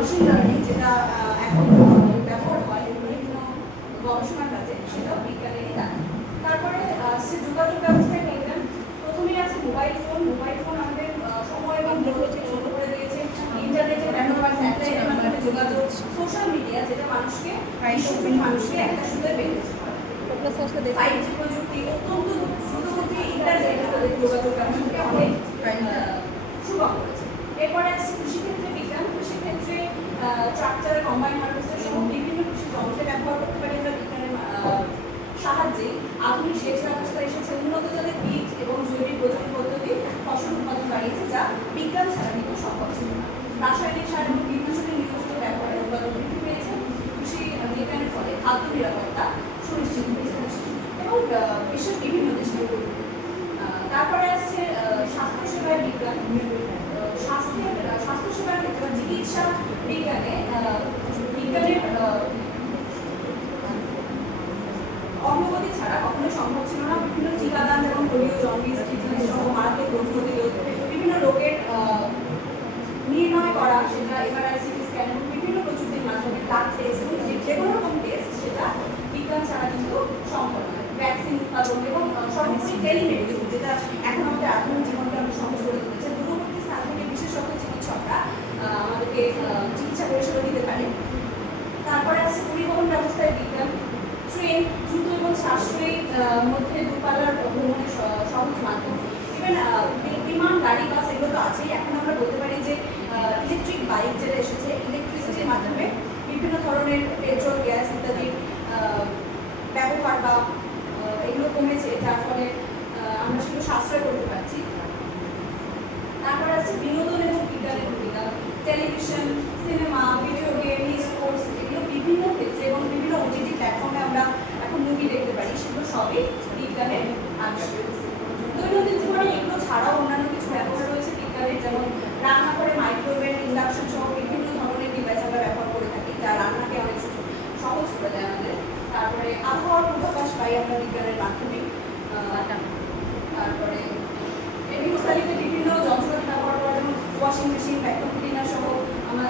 Machine learning যেটা এখন ব্যবহার হয় বিভিন্ন গবেষণার কাজে, সেটাও বিজ্ঞানেরই কাজ। তারপরে সে যোগাযোগ ব্যবস্থায় বিজ্ঞান। প্রথমেই আছে মোবাইল ফোন। মোবাইল ফোন আমাদের সময় এবং যোগাযোগকে ছোট করে দিয়েছে। ইন্টারনেটের ব্যবহার, স্যাটেলাইটের মাধ্যমে যোগাযোগ, সোশ্যাল মিডিয়া যেটা মানুষকে মানুষকে একটা সুন্দর বেঁধেছে। 5G প্রযুক্তি, অত্যন্ত দ্রুতগতি ইন্টারনেট আমাদের যোগাযোগ ব্যবস্থাকে অনেক সুগম করেছে। এরপরে আছে কৃষিক্ষেত্রে বিজ্ঞান। কৃষিক্ষেত্রে ট্রাক্টর, কম্বাইন হারভেস্টার সহ বিভিন্ন কৃষি যন্ত্রে ব্যবহার করতে পারি আমরা বিজ্ঞানের সাহায্যে। আধুনিক সেচ ব্যবস্থা এসেছে, উন্নত জাতের বীজ এবং জৈবিক প্রযুক্তি পদ্ধতি ফসল উৎপাদন বাড়িয়েছে, যা বিজ্ঞান ছাড়া কিন্তু সম্ভব ছিল না। রাসায়নিক সার এবং কীটনাশকের নিয়ন্ত্রিত ব্যবহারে উৎপাদন বৃদ্ধি পেয়েছে। কৃষি বিজ্ঞানের ফলে খাদ্য নিরাপত্তা সুনিশ্চিত হয়েছে এবং বিশ্বের বিভিন্ন দেশে। তারপরে আসছে স্বাস্থ্যসেবায় বিজ্ঞান। স্বাস্থ্যসেবার ক্ষেত্রে চিকিৎসা বিজ্ঞানের অগ্রগতি ছাড়া কখনোই সম্ভব ছিল না। বিভিন্ন টিকাদান এবং পোলিও, জন্ডিস, টিটেনাস সহ মারাত্মক রোগ প্রতিরোধ, বিভিন্ন রোগের নির্ণয় করা, সেটা এমআরআই, সিটি স্ক্যান এবং বিভিন্ন প্রযুক্তির মাধ্যমে ব্লাড টেস্ট এবং যে কোনো রকম টেস্ট সেটা বিজ্ঞান ছাড়া কিন্তু সম্ভব নয়। ভ্যাকসিন উৎপাদন এবং সর্বোপরি টেলিমেডিসিন, যেটা এখন আমাদের আধুনিক জীবনকে অনেক সহজ করে তুলেছে। দূরবর্তী স্থান থেকে বিশেষজ্ঞ চিকিৎসকরা আমাদেরকে চিকিৎসা পরিষেবা দিতে পারে। তারপরে আছে পরিবহন ব্যবস্থায় বিজ্ঞান। ট্রেন দ্রুত এবং সাশ্রয়ী মধ্যে দূরপাল্লার ভ্রমণের সহজ মাধ্যম। ইভেন বিমান, গাড়ি, বাস এগুলো তো আছেই। এখন আমরা বলতে পারি যে ইলেকট্রিক বাইক যেটা এসেছে, ইলেকট্রিসিটির মাধ্যমে বিভিন্ন ধরনের পেট্রোল, গ্যাস ইত্যাদির ব্যবহার বা এগুলো কমেছে, যার ফলে আমরা সেগুলো সাশ্রয় করতে পারছি। তারপর আছে বিনোদন এবং বিজ্ঞানের ভূমিকা। Television, cinema, video game, sports এগুলো বিভিন্ন ক্ষেত্রে এবং বিভিন্ন ওটিটি প্ল্যাটফর্মে আমরা এখন মুভি দেখতে পারি, সেগুলো সবই বিজ্ঞানের আবিষ্কার। দৈনন্দিন জীবনে এগুলো ছাড়াও অন্যান্য কিছু ব্যবহার রয়েছে বিজ্ঞানের, যেমন রান্না করে মাইক্রোওয়েভ, ইন্ডাকশন সহ বিভিন্ন ধরনের ডিভাইস আমরা ব্যবহার করে থাকি, যা রান্নাকে অনেক সহজ করে দেয় আমাদের। তারপরে আবহাওয়ার পূর্বাভাস পাই আমরা বিজ্ঞানের মাধ্যমে। তারপরে গৃহস্থালিতে বিভিন্ন যন্ত্রপাতি ব্যবহার করা, যেমন ওয়াশিং মেশিন, ভ্যাকুয়াম ক্লিনার সহ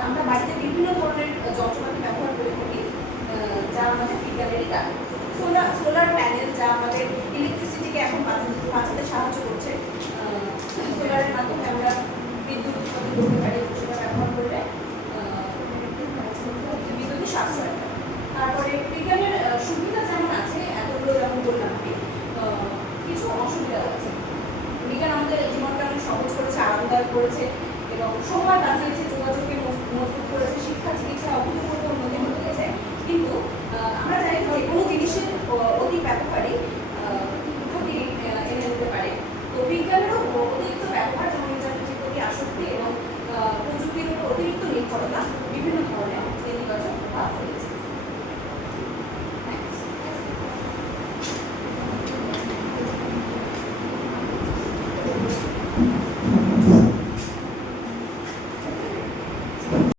আমরা বাড়িতে বিভিন্ন ধরনের যন্ত্রপাতি ব্যবহার করে থাকি, যা আমাদের বিজ্ঞানেরই কাজ। সোলার প্যানেল, যা আমাদের ইলেকট্রিসিটিকে এখন বাঁচাতে সাহায্য করছে। সোলারের মাধ্যমে আমরা বিদ্যুৎ উৎপাদন করতে পারি, সেটা ব্যবহার করলে বিদ্যুতের সাশ্রয়। তারপরে বিজ্ঞানের সুবিধা যেমন আছে, এতগুলো যেমন বললাম আমি, কিছু অসুবিধা আছে। বিজ্ঞান আমাদের জীবনকে অনেক সহজ করেছে, আরামদায়ক করেছে এবং সময় বাঁচিয়েছে, যোগাযোগকে মজবুত করেছে, শিক্ষা চিকিৎসা অভূতপূর্ব উন্নতি ঘটেছে। কিন্তু আমরা জানি যে কোনো জিনিসের অতি ব্যবহারই ক্ষতি এনে দিতে পারে। তো বিজ্ঞানেরও অতিরিক্ত ব্যবহার, যেমন ইন্টারনেটের প্রতি আসক্তি এবং প্রযুক্তির উপর অতিরিক্ত নির্ভরতা বিভিন্ন ধরনের নেতিবাচক প্রভাব ফেলে।